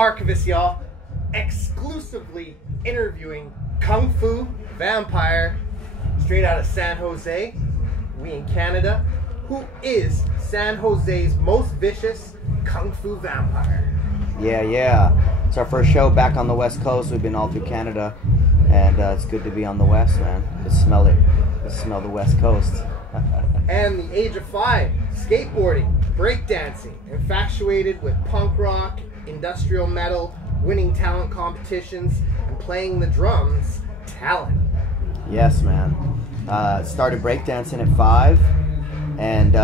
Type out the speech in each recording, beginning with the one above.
Archivist, y'all, exclusively interviewing Kung Fu Vampire, straight out of San Jose, we in Canada, who is San Jose's most vicious Kung Fu Vampire. Yeah. It's our first show back on the West Coast. We've been all through Canada, and it's good to be on the West, man. Just smell it. Just smell the West Coast. And the age of 5, skateboarding, breakdancing, infatuated with punk rock, industrial metal, winning talent competitions, and playing the drums, talent. Yes, man. Started breakdancing at 5, and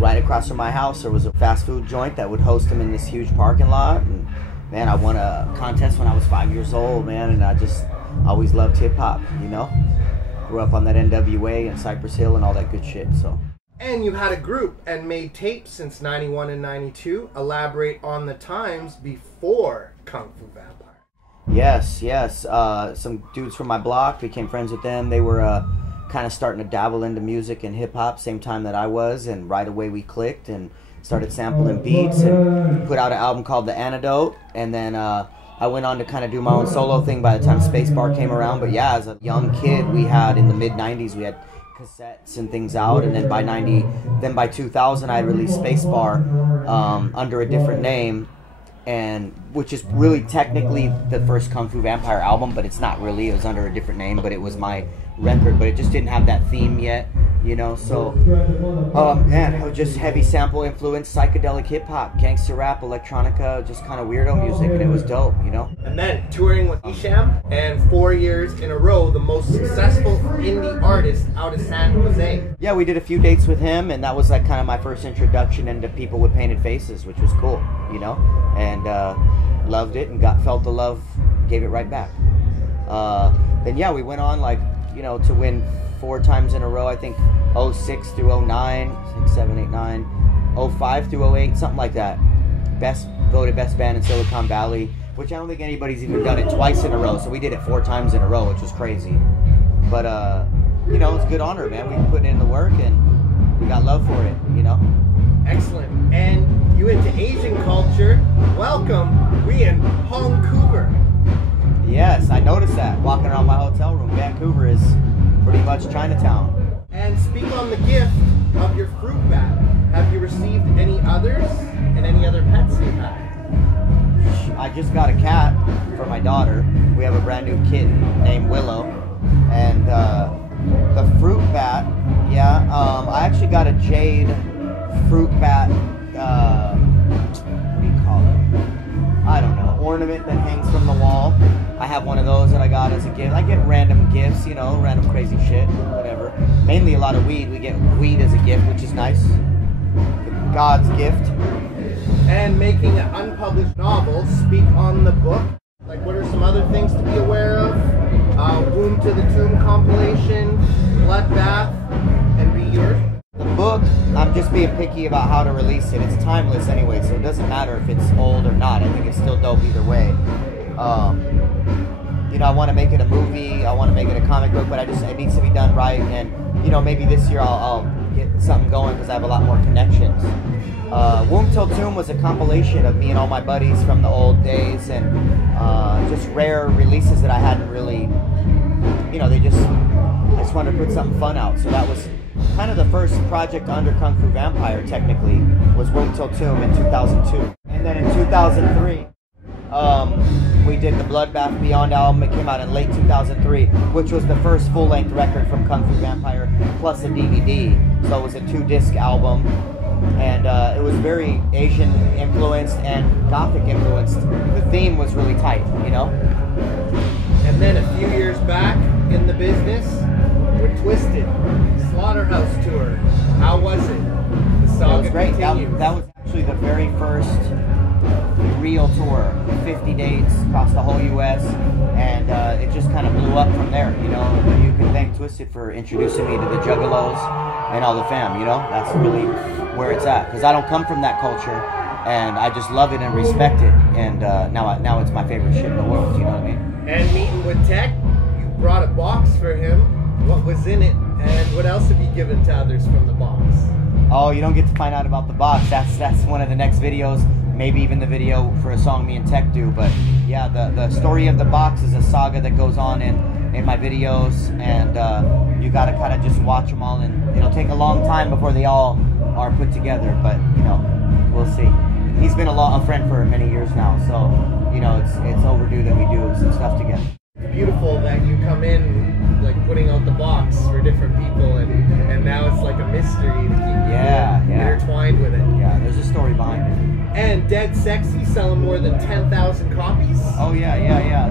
right across from my house there was a fast food joint that would host them in this huge parking lot. And man, I won a contest when I was 5 years old, man, and I just always loved hip hop, you know. Grew up on that NWA and Cypress Hill and all that good shit, so. And you had a group and made tapes since 91 and 92. Elaborate on the times before Kung Fu Vampire. Yes. Some dudes from my block, became friends with them. They were kind of starting to dabble into music and hip-hop same time that I was, and right away we clicked and started sampling beats and put out an album called The Antidote. And then I went on to kind of do my own solo thing by the time Spacebar came around. But yeah, as a young kid, we had, in the mid-90s, we had cassettes and things out, and then by 2000 I released Spacebar under a different name, and which is really technically the first Kung Fu Vampire album, but it's not really. It was under a different name, but it was my record, but it just didn't have that theme yet, you know. So man, it was just heavy sample influence, psychedelic hip-hop, gangster rap, electronica, just kind of weirdo music, and it was dope, you know. And then touring with Isham, and 4 years in a row the most successful indie artist out of San Jose. Yeah, we did a few dates with him, and that was like kind of my first introduction into people with painted faces, which was cool, you know, and loved it and felt the love, gave it right back. Then yeah, we went on, like, you know, to win 4 times in a row, I think 06 through 09, 6, 7, 8, 9, 05 through 08, something like that. Voted best band in Silicon Valley, which I don't think anybody's even done it twice in a row, so we did it 4 times in a row, which was crazy. But, you know, it's a good honor, man. We put in the work and we got love for it, you know? Excellent. And you into Asian culture. Welcome, we in Vancouver. Yes, I noticed that. Walking around my hotel room, Vancouver is pretty much Chinatown. And speak on the gift of your fruit bat. Have you received any others and any other pets you have? I just got a cat for my daughter. We have a brand new kitten named Willow. And the fruit bat, yeah, I actually got a jade fruit bat, what do you call it? I don't know, ornament that hangs from the wall. I have one of those that I got as a gift. I get random gifts, you know, random crazy shit, whatever. Mainly a lot of weed. We get weed as a gift, which is nice. God's gift. And making an unpublished novel. Speak on the book. Like, what are some other things to be aware of? Womb to the Tomb compilation, Bloodbath, and Be Yours. The book, I'm just being picky about how to release it. It's timeless anyway, so it doesn't matter if it's old or not. I think it's still dope either way. You know, I want to make it a movie, I want to make it a comic book, but it needs to be done right, and, you know, maybe this year I'll get something going because I have a lot more connections. Womb Till Tomb was a compilation of me and all my buddies from the old days, and just rare releases that I hadn't really, you know, I just wanted to put something fun out, so that was kind of the first project under Kung Fu Vampire, technically, was Womb Till Tomb in 2002. And then in 2003, we did the Bloodbath Beyond album. It came out in late 2003, which was the first full-length record from Kung Fu Vampire, plus a DVD. So it was a 2-disc album, and it was very Asian influenced and Gothic influenced. The theme was really tight, you know? And then a few years back in the business, with Twisted, Slaughterhouse Tour. How was it? The saga was great. continues. That was actually the very first real tour, 50 dates across the whole U.S., and it just kind of blew up from there, you know. You can thank Twisted for introducing me to the Juggalos and all the fam, you know. That's really where it's at, because I don't come from that culture, and I just love it and respect it, and now it's my favorite shit in the world, you know what I mean? And meeting with Tech, you brought a box for him. What was in it, and what else have you given to others from the box? Oh, you don't get to find out about the box. That's one of the next videos. maybe even the video for a song me and Tech do. But yeah, the story of the box is a saga that goes on in my videos, and you got to kind of just watch them all, and it'll take a long time before they all are put together. But you know, we'll see. He's been a friend for many years now, so you know it's overdue that we do some stuff together. It's beautiful that you come in like putting out the box for different people, and now it's like a mystery to keep intertwined with it. Yeah, there's a story behind it. And Dead Sexy selling more than 10,000 copies. Oh yeah,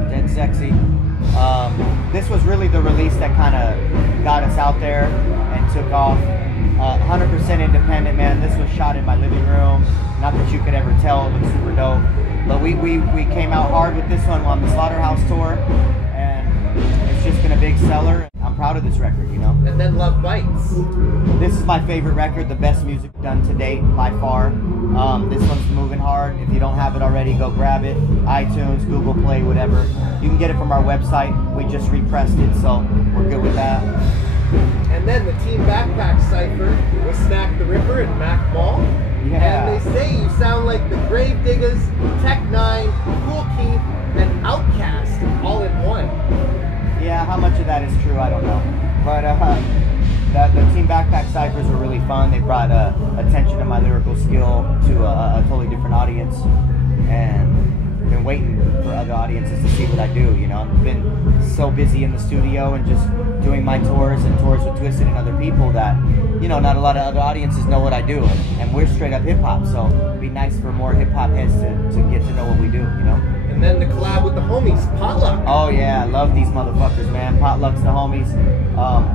Dead Sexy. This was really the release that kind of got us out there and took off. 100% independent, man. This was shot in my living room. Not that you could ever tell, it looks super dope. But we came out hard with this one on the Slaughterhouse tour, and it's just been a big seller. I'm proud of this record, you know. And then Love Bites. This is my favorite record, the best music done to date by far. This one's moving hard. If you don't have it already, go grab it. iTunes, Google Play, whatever. You can get it from our website. We just repressed it, so we're good with that. And then the Team Backpack Cypher with Snack the Ripper and Mac Ball. Yeah. And they say you sound like the Grave Diggers, Tech Nine, Cool Keith, and Outkast all in one. Yeah, how much of that is true, I don't know. But the Team Backpack Cyphers were really fun. They brought attention to my lyrical skill to a totally different audience, and been waiting for other audiences to see what I do, you know. I've been so busy in the studio and just doing my tours and tours with Twisted and other people that, you know, not a lot of other audiences know what I do, and we're straight up hip hop, so it'd be nice for more hip hop heads to get to know what we do, you know. And then the collab with the homies, Potluck. Oh yeah, I love these motherfuckers, man. Potluck's the homies.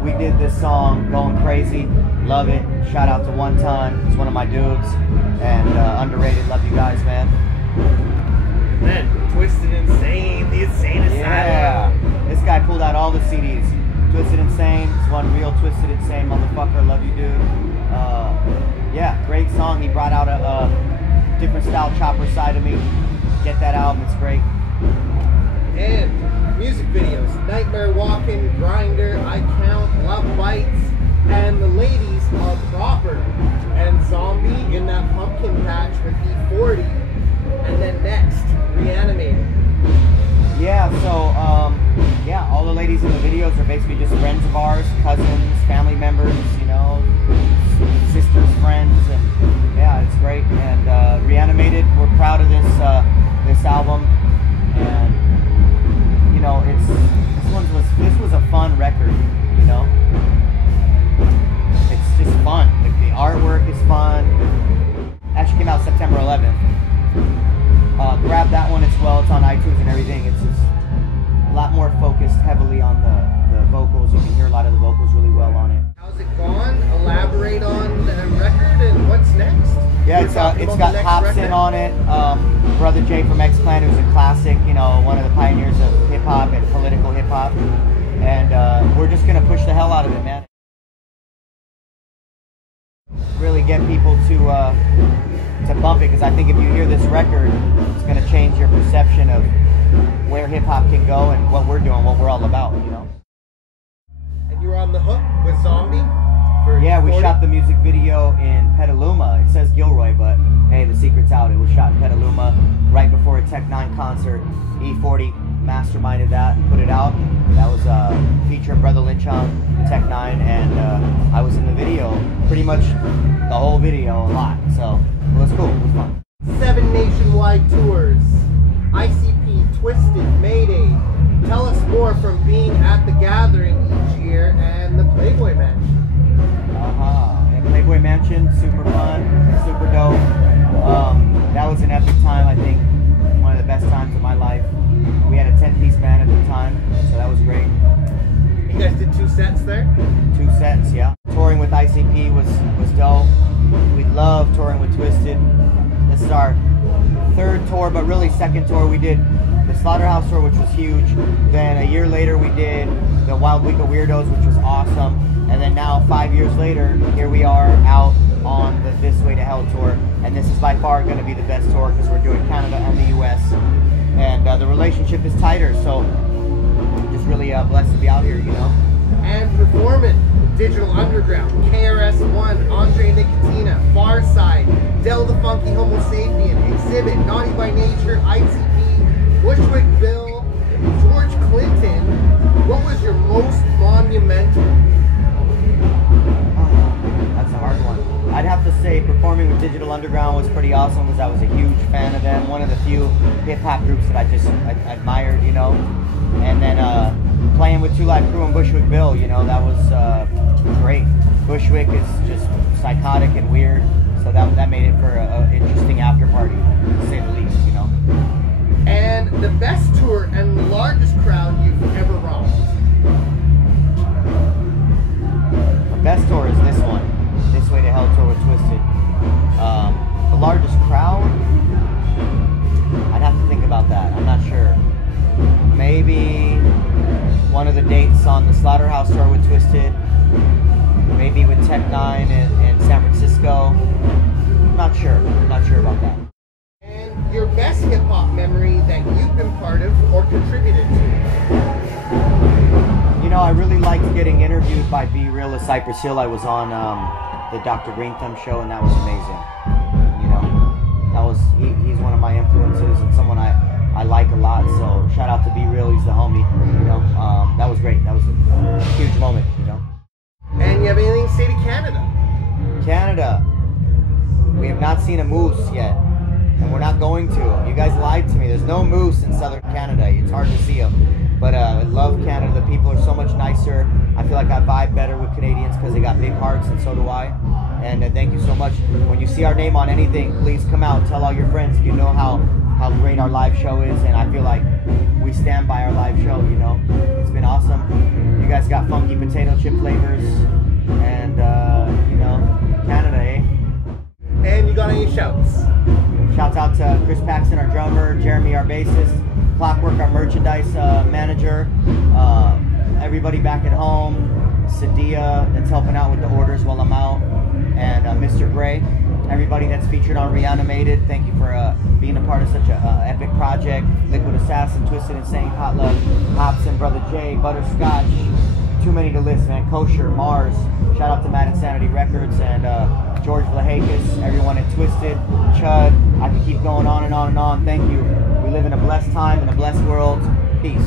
We did this song, Going Crazy. Love it. Shout out to One Ton. He's one of my dudes. And underrated. Love you guys, man. And then Twisted Insane, the Insane Asylum. Yeah. This guy pulled out all the CDs. Twisted Insane. It's one real Twisted Insane motherfucker. Love you, dude. Yeah, great song. He brought out a different style chopper side of me. Get that album, it's great. And music videos, Nightmare Walking, Grinder, I Count, Love Bites, and the ladies are Proper and Zombie in that pumpkin patch with E40. And then next, Reanimated. Yeah, so yeah, all the ladies in the videos are basically just friends of ours, cousins, family members, you know, sisters, friends, and yeah, it's great. And Reanimated, we're proud of this album, and you know, this was a fun record, you know. It's just fun. The artwork is fun. Actually came out September 11th. Grab that one as well. It's on iTunes and everything. It's just a lot more focused heavily on the vocals. You can hear a lot of the vocals really well on it. How's it gone? Elaborate on the record and what's next? Yeah, it's got Hobson on it. Brother Jay from X-Clan, who's a classic, you know, one of the pioneers of hip-hop and political hip-hop. And we're just going to push the hell out of it, man. Really get people to bump it, because I think if you hear this record, it's going to change your perception of where hip-hop can go and what we're doing, what we're all about, you know. And you were on the hook with Zombie? Yeah, we shot the music video in Petaluma. It says Gilroy, but hey, the secret's out. It was shot in Petaluma right before a Tech 9 concert. E40 masterminded that and put it out. That was featuring Brother Lynch on Tech 9, and I was in the video, pretty much the whole video, a lot. So it was cool. It was fun. 7 nationwide tours. ICP, Twisted, Mayday. Tell us more from being at the Gathering each year and the Playboy Mansion. And Playboy Mansion, super fun, super dope. That was an epic time, I think. One of the best times of my life. We had a 10-piece band at the time, so that was great. You guys did 2 sets there? 2 sets, yeah. Touring with ICP was dope. We love touring with Twisted. This is our 3rd tour, but really 2nd tour. We did the Slaughterhouse tour, which was huge. Then a year later, we did the Wild Week of Weirdos, which was awesome. And then now, 5 years later, here we are out on the This Way to Hell tour. And this is by far going to be the best tour, because we're doing Canada and the US. And the relationship is tighter, so just really blessed to be out here, you know. And performing Digital Underground, KRS-One, Andre Nicotina, Farside, Del the Funky Homo Sapien, Exhibit. Exhibit, Naughty by Nature, ITP, Bushwick Bill, George Clinton. What was your most monumental? That's a hard one. I'd have to say performing with Digital Underground was pretty awesome because I was a huge fan of them. One of the few hip-hop groups that I just admired, you know. And then playing with Two Live Crew and Bushwick Bill, you know, that was great. Bushwick is just psychotic and weird, so that made it for an interesting after party, to say the least, you know. And the best tour and the largest crowd you've ever rocked? The best tour is this one. This Way to Hell tour with Twisted. The largest crowd? I'd have to think about that. I'm not sure. Maybe one of the dates on the Slaughterhouse tour with Twisted. Maybe with Tech 9 in San Francisco. Not sure. Not sure about that. And your best hip-hop memory that you've been part of or contributed to? You know, I really liked getting interviewed by Be Real of Cypress Hill. I was on the Dr. Green Thumb show, and that was amazing. You know, that was he's one of my influences and someone I like a lot. So shout out to Be Real, he's the homie. You know, that was great. That was a huge moment. You know. And you have anything to say to Canada? Canada, we have not seen a moose yet, and we're not going to. You guys lied to me. There's no moose in southern Canada. It's hard to see them. But I love Canada. The people are so much nicer. I feel like I vibe better with Canadians because they got big hearts, and so do I. And thank you so much. When you see our name on anything, please come out. Tell all your friends. You know how great our live show is, and I feel like we stand by our live show, you know. It's been awesome. You guys got funky potato chip flavors, and, you know, Canada, eh? And you got any shouts? Shouts out to Chris Paxton, our drummer, Jeremy, our bassist, Clockwork, our merchandise manager, everybody back at home, Sadia, that's helping out with the orders while I'm out, and Mr. Gray, everybody that's featured on Reanimated. Thank you for being a part of such an epic project. Liquid Assassin, Twisted Insane, Potluck, Hobson, Brother Jay, Butterscotch, too many to list, man. Kosher, Mars, shout out to Mad Insanity Records, and George Vlahakis, everyone at Twisted, Chud. I can keep going on and on and on. Thank you. We live in a blessed time, in a blessed world. Peace.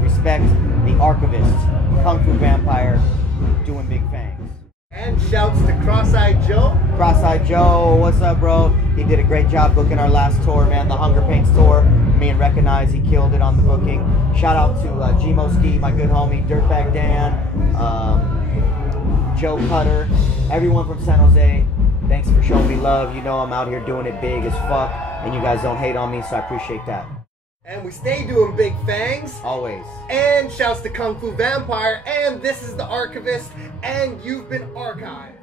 Respect. The Archivist, Kung Fu Vampire, doing big fangs. And shouts to Cross-Eyed Joe. Cross-Eyed Joe, what's up, bro? He did a great job booking our last tour, man. The Hunger Paints tour. Me and Recognize, he killed it on the booking. Shout out to G-Mo Ski, my good homie, Dirtbag Dan, Joe Cutter, everyone from San Jose. Thanks for showing me love. You know I'm out here doing it big as fuck, and you guys don't hate on me, so I appreciate that. And we stay doing big fangs. Always. And shouts to Kung Fu Vampire. And this is The Archivist. And you've been archived.